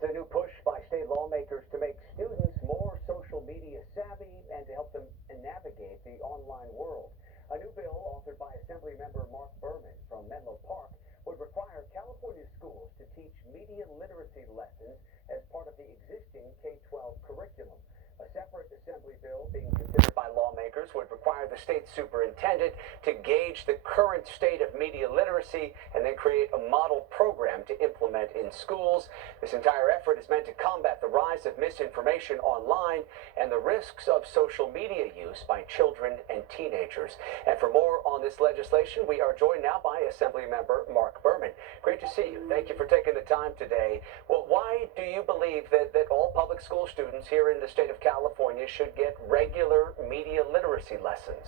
is a new push by state lawmakers to make students more social media savvy and to help them navigate the online world. A new bill authored by Assembly Member Mark Berman from Menlo Park would require California schools to teach media literacy lessons as part of the existing K-12 curriculum. A separate Assembly bill being considered by lawmakers would require the state superintendent to gauge the current state of media literacy and then create a model program to implement in schools. This entire effort is meant to combat the rise of misinformation online and the risks of social media use by children and teenagers. And for more on this legislation, we are joined now by Assembly Member Mark Berman. Great to see you. Thank you for taking the time today. Well, why do you believe that all public school students here in the state of California should get regular media literacy lessons?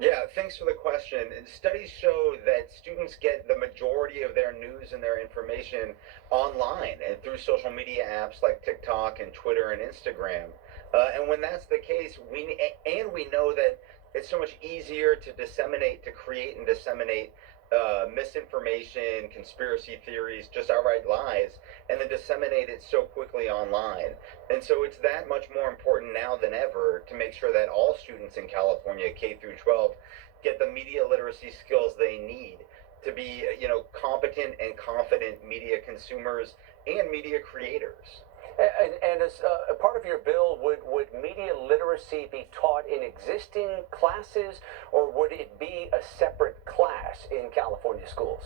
Yeah, thanks for the question. And studies show that students get the majority of their news and their information online and through social media apps like TikTok and Twitter and Instagram. And when that's the case, we know that it's so much easier to disseminate, to create and disseminate misinformation, conspiracy theories, just outright lies, and then disseminate it so quickly online. And so it's that much more important now than ever to make sure that all students in California, K through 12, get the media literacy skills they need to be, competent and confident media consumers and media creators. And as a part of your bill, would media literacy be taught in existing classes, or would it be a separate class in California schools?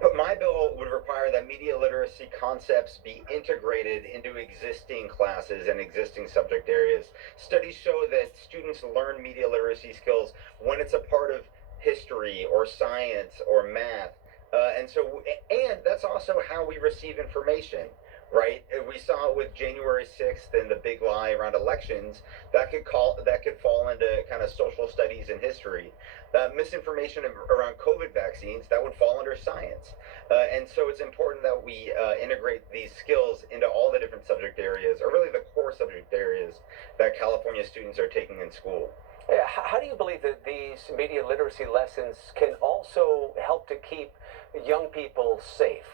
But my bill would require that media literacy concepts be integrated into existing classes and existing subject areas. Studies show that students learn media literacy skills when it's a part of history or science or math. And that's also how we receive information. Right, we saw it with January 6th and the big lie around elections. That could fall into kind of social studies and history. Misinformation around COVID vaccines, that would fall under science. And so it's important that we integrate these skills into all the different subject areas, or really the core subject areas that California students are taking in school. How do you believe that these media literacy lessons can also help to keep young people safe?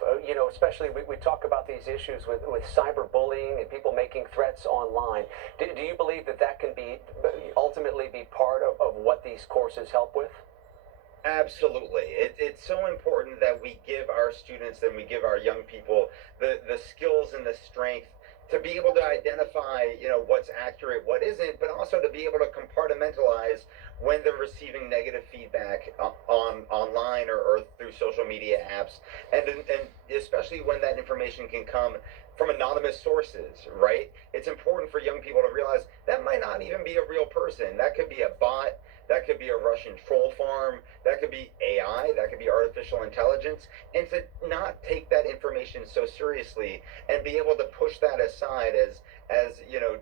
Especially we talk about these issues with cyberbullying and people making threats online. Do you believe that can ultimately be part of what these courses help with? Absolutely. It's so important that we give our students and we give our young people the skills and the strength to be able to identify, what's accurate, what isn't, but also to be able to compartmentalize when they're receiving negative feedback online or through social media apps, and especially when that information can come from anonymous sources, right? It's important for young people to realize that might not even be a real person. That could be a bot. That could be a Russian troll farm. That could be AI. That could be artificial intelligence. And to not take that information so seriously and be able to push that aside as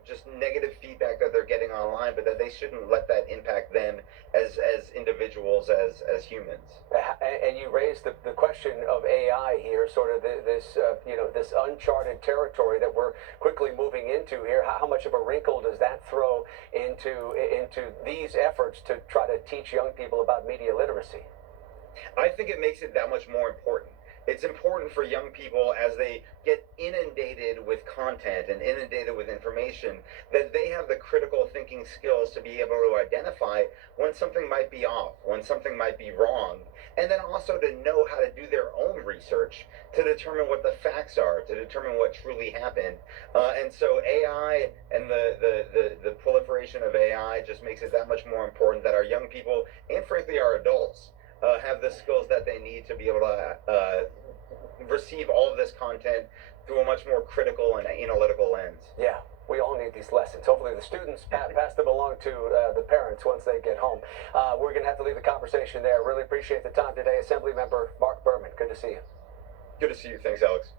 just negative feedback that they're getting online, but that they shouldn't let that impact them as individuals, as humans. And you raised the question of AI here, sort of this uncharted territory that we're quickly moving into here. How much of a wrinkle does that throw into these efforts to try to teach young people about media literacy? I think it makes it that much more important. It's important for young people as they get inundated with content and inundated with information that they have the critical thinking skills to be able to identify when something might be off, when something might be wrong, and then also to know how to do their own research to determine what the facts are, to determine what truly happened. And so AI and the proliferation of AI just makes it that much more important that our young people and frankly our adults have the skills that they need to be able to receive all of this content through a much more critical and analytical lens. Yeah, we all need these lessons. Hopefully the students pass them along to the parents once they get home. We're going to have to leave the conversation there. Really appreciate the time today. Assembly Member Mark Berman, good to see you. Good to see you. Thanks, Alex.